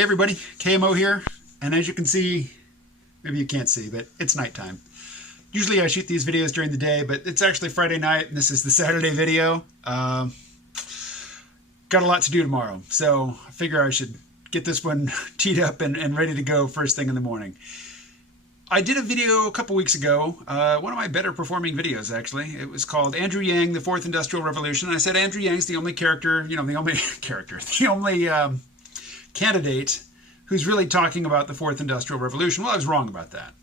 Hey everybody, KMO here, and as you can see, maybe you can't see, but it's nighttime. Usually I shoot these videos during the day, but it's actually Friday night, and this is the Saturday video. Got a lot to do tomorrow, so I figure I should get this one teed up and ready to go first thing in the morning. I did a video a couple weeks ago, one of my better performing videos actually. It was called Andrew Yang, the Fourth Industrial Revolution. I said Andrew Yang's the only character, the only candidate who's really talking about the Fourth Industrial Revolution. Well, I was wrong about that.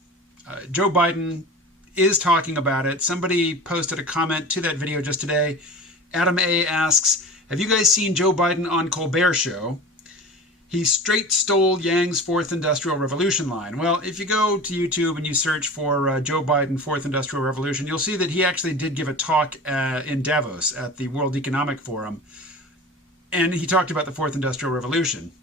Joe Biden is talking about it. Somebody posted a comment to that video just today. Adam A. asks, have you guys seen Joe Biden on Colbert Show? He straight stole Yang's Fourth Industrial Revolution line. Well, if you go to YouTube and you search for Joe Biden Fourth Industrial Revolution, you'll see that he actually did give a talk in Davos at the World Economic Forum. And he talked about the Fourth Industrial Revolution.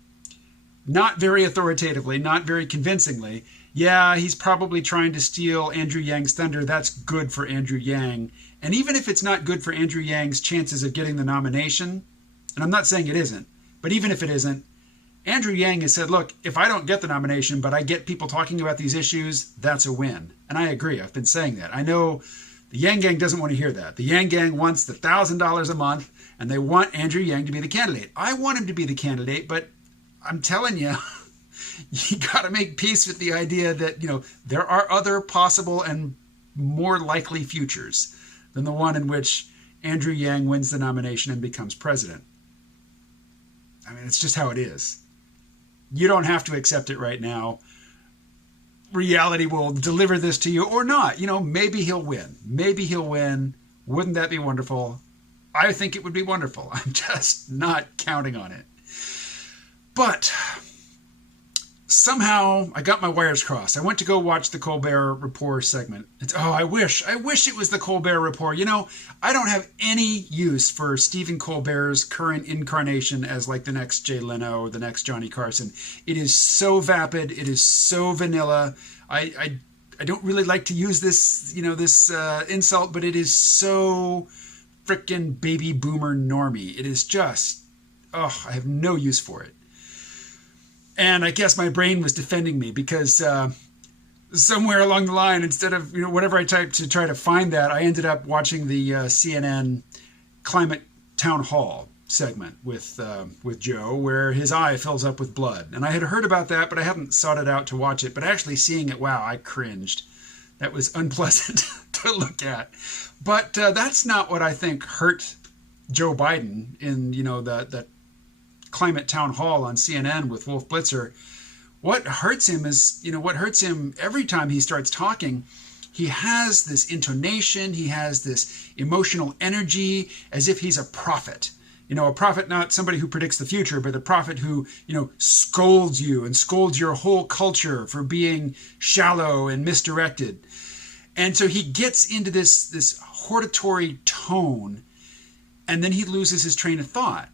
Not very authoritatively, not very convincingly. Yeah, he's probably trying to steal Andrew Yang's thunder. That's good for Andrew Yang. And even if it's not good for Andrew Yang's chances of getting the nomination, and I'm not saying it isn't, but even if it isn't, Andrew Yang has said, look, if I don't get the nomination, but I get people talking about these issues, that's a win. And I agree. I've been saying that. I know the Yang Gang doesn't want to hear that. The Yang Gang wants the $1,000 a month, and they want Andrew Yang to be the candidate. I want him to be the candidate, but I'm telling you, you got to make peace with the idea that, there are other possible and more likely futures than the one in which Andrew Yang wins the nomination and becomes president. I mean, it's just how it is. You don't have to accept it right now. Reality will deliver this to you or not. Maybe he'll win. Maybe he'll win. Wouldn't that be wonderful? I think it would be wonderful. I'm just not counting on it. But somehow I got my wires crossed. I went to go watch the Colbert Report segment. I wish it was the Colbert Report. I don't have any use for Stephen Colbert's current incarnation as like the next Jay Leno or the next Johnny Carson. It is so vapid. It is so vanilla. I don't really like to use this, this insult, but it is so frickin' baby boomer normie. It is just, I have no use for it. And I guess my brain was defending me because somewhere along the line, instead of whatever I typed to try to find that, I ended up watching the CNN Climate Town Hall segment with Joe, where his eye fills up with blood. And I had heard about that, but I haven't sought it out to watch it. But actually seeing it, wow, I cringed. That was unpleasant to look at. But that's not what I think hurt Joe Biden in that Climate Town Hall on CNN with Wolf Blitzer. What hurts him is, every time he starts talking, he has this intonation, he has this emotional energy as if he's a prophet. A prophet, not somebody who predicts the future, but a prophet who, scolds you and scolds your whole culture for being shallow and misdirected. And so he gets into this hortatory tone, and then he loses his train of thought.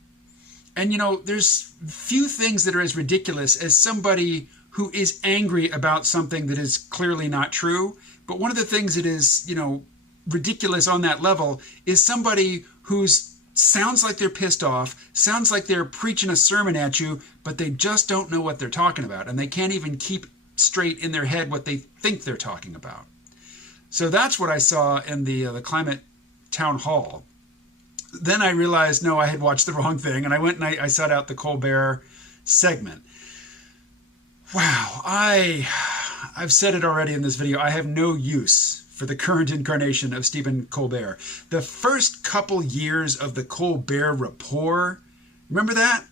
And, there's few things that are as ridiculous as somebody who is angry about something that is clearly not true. But one of the things that is, ridiculous on that level is somebody who sounds like they're pissed off, sounds like they're preaching a sermon at you, but they just don't know what they're talking about. And they can't even keep straight in their head what they think they're talking about. So that's what I saw in the Climate Town Hall. Then I realized, no, I had watched the wrong thing, and I went and I sought out the Colbert segment. Wow, I've said it already in this video. I have no use for the current incarnation of Stephen Colbert. The first couple years of the Colbert Report, remember that?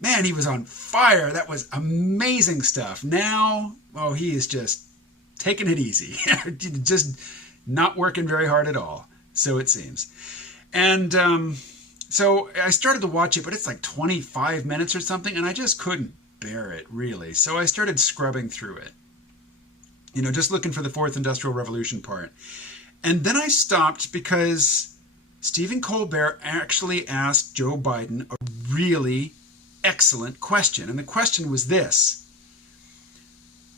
Man, he was on fire. That was amazing stuff. Now, he is just taking it easy. Just not working very hard at all, so it seems. And so I started to watch it, but it's like 25 minutes or something, and I just couldn't bear it, really. So I started scrubbing through it, just looking for the Fourth Industrial Revolution part. And then I stopped because Stephen Colbert actually asked Joe Biden a really excellent question. And the question was this.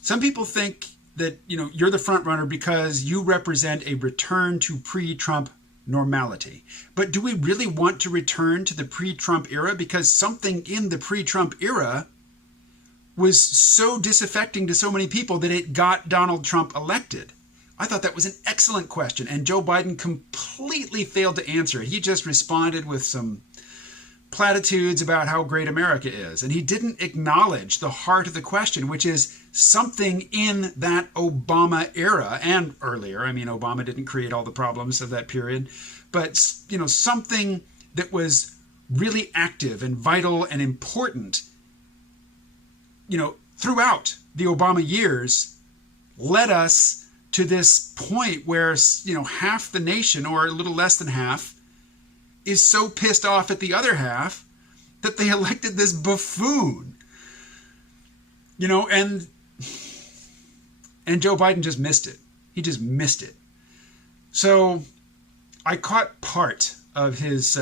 Some people think that, you're the front runner because you represent a return to pre-Trump normality. But do we really want to return to the pre-Trump era? Because something in the pre-Trump era was so disaffecting to so many people that it got Donald Trump elected? I thought that was an excellent question, and Joe Biden completely failed to answer it. He just responded with some platitudes about how great America is, and he didn't acknowledge the heart of the question, which is something in that Obama era and earlier. I mean, Obama didn't create all the problems of that period, but something that was really active and vital and important, throughout the Obama years, led us to this point where, half the nation, or a little less than half, is so pissed off at the other half that they elected this buffoon. And Joe Biden just missed it. He just missed it. So I caught part of his,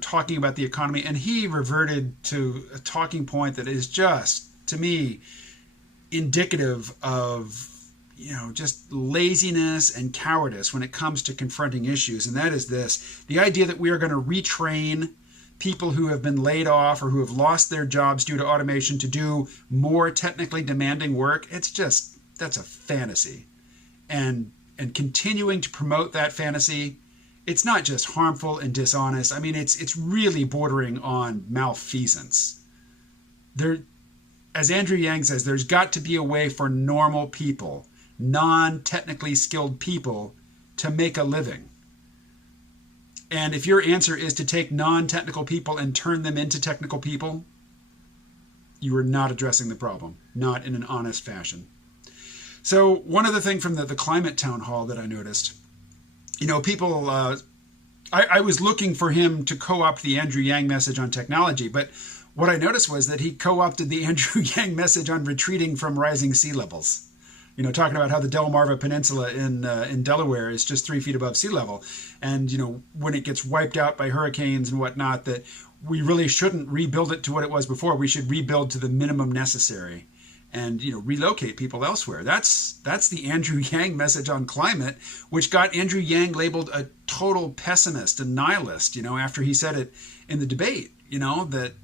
talking about the economy, and he reverted to a talking point that is just, to me, indicative of just laziness and cowardice when it comes to confronting issues. And that is this: the idea that we are going to retrain people who have been laid off or who have lost their jobs due to automation to do more technically demanding work. That's a fantasy. And continuing to promote that fantasy, it's not just harmful and dishonest. I mean, it's really bordering on malfeasance. As Andrew Yang says, there's got to be a way for normal people, non-technically skilled people, to make a living. And if your answer is to take non-technical people and turn them into technical people, you are not addressing the problem, not in an honest fashion. So one other thing from the climate town hall that I noticed, people, I was looking for him to co-opt the Andrew Yang message on technology, but what I noticed was that he co-opted the Andrew Yang message on retreating from rising sea levels. Talking about how the Delmarva Peninsula in Delaware is just 3 feet above sea level. And, when it gets wiped out by hurricanes and whatnot, that we really shouldn't rebuild it to what it was before. We should rebuild to the minimum necessary and, relocate people elsewhere. That's the Andrew Yang message on climate, which got Andrew Yang labeled a total pessimist, a nihilist, after he said it in the debate, that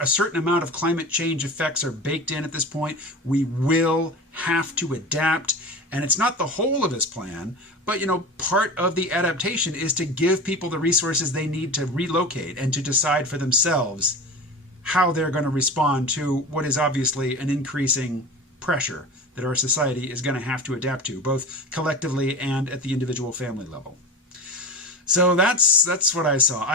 a certain amount of climate change effects are baked in at this point. We will have to adapt. And it's not the whole of his plan, but, part of the adaptation is to give people the resources they need to relocate and to decide for themselves how they're going to respond to what is obviously an increasing pressure that our society is going to have to adapt to, both collectively and at the individual family level. So that's what I saw.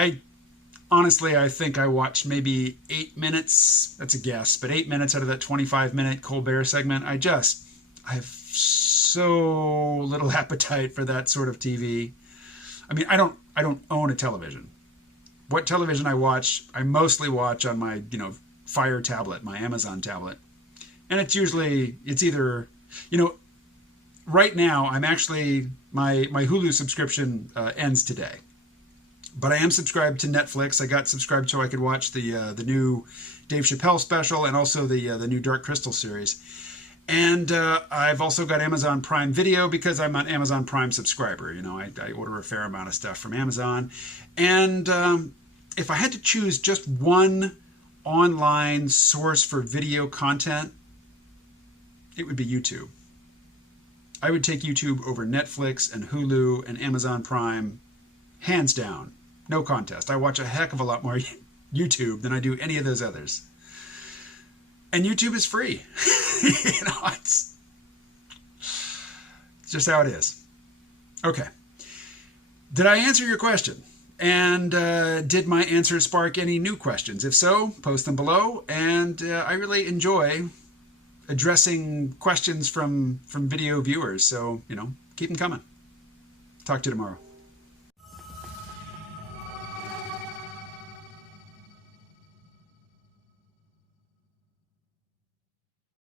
Honestly, I think I watched maybe 8 minutes. That's a guess, but 8 minutes out of that 25-minute Colbert segment. I have so little appetite for that sort of TV. I mean, I don't own a television. What television I mostly watch on my, Fire tablet, my Amazon tablet. And it's either, right now I'm actually, my Hulu subscription ends today. But I am subscribed to Netflix. I got subscribed so I could watch the new Dave Chappelle special and also the new Dark Crystal series. And I've also got Amazon Prime Video because I'm an Amazon Prime subscriber. I order a fair amount of stuff from Amazon. And if I had to choose just one online source for video content, it would be YouTube. I would take YouTube over Netflix and Hulu and Amazon Prime, hands down. No contest. I watch a heck of a lot more YouTube than I do any of those others. And YouTube is free. It's just how it is. Okay. Did I answer your question? And did my answer spark any new questions? If so, post them below. And I really enjoy addressing questions from video viewers. So, keep them coming. Talk to you tomorrow.